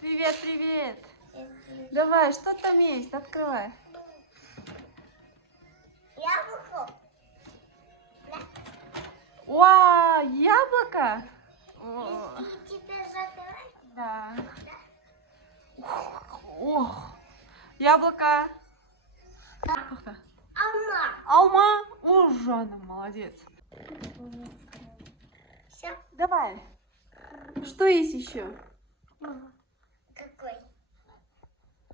Привет, привет. Давай, что там есть? Открывай. Яблоко. Вау, яблоко? О, И теперь закрывай. да. Ох, яблоко. Тоқта. Алма. Алма. О, Жанна, молодец. Все. Давай. Что есть еще? Какой?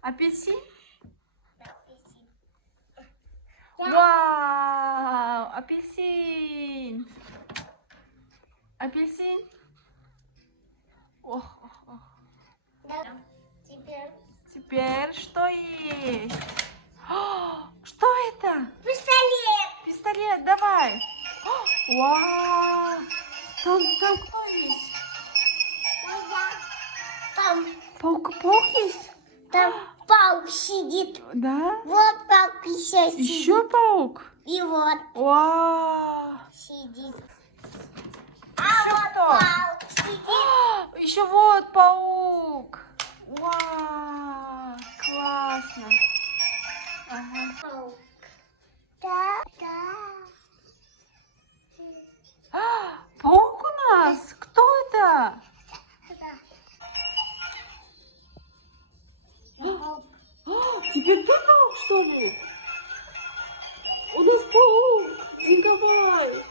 Апельсин? Апельсин. Вау, апельсин. Апельсин. Ох, ох, ох. Да. Теперь Теперь что есть? О, что это? пистолет. Пистолет, давай. О, вау. Там кто есть? Паук есть? Там паук сидит. Да? Вот паук еще сидит. Еще паук? И вот Вау. сидит. Еще Вот кто? паук сидит. Еще вот паук. Вау, классно. Ага. Паук. Да, да. Паук у нас? Кто это? Теперь ты паук, что ли? У нас паук. Динговай.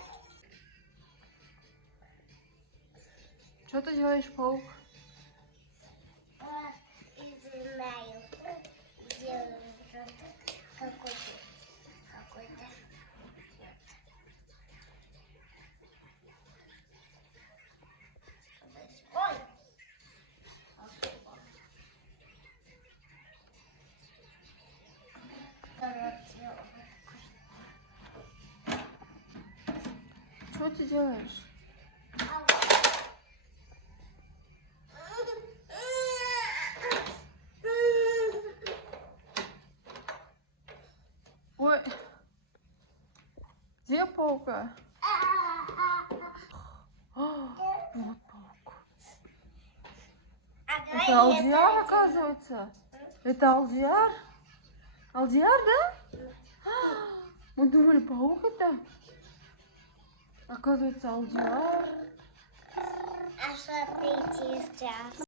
Что ты делаешь, паук? Изменяю. Делаю какой-то. Ой. Что ты делаешь? Ой. Где паука? Вот паук. Это Алдиар, оказывается? Это Алдиар? Алдиар, да? Мы думали, паук это? Оказывается, Алдиар. А что ты сейчас?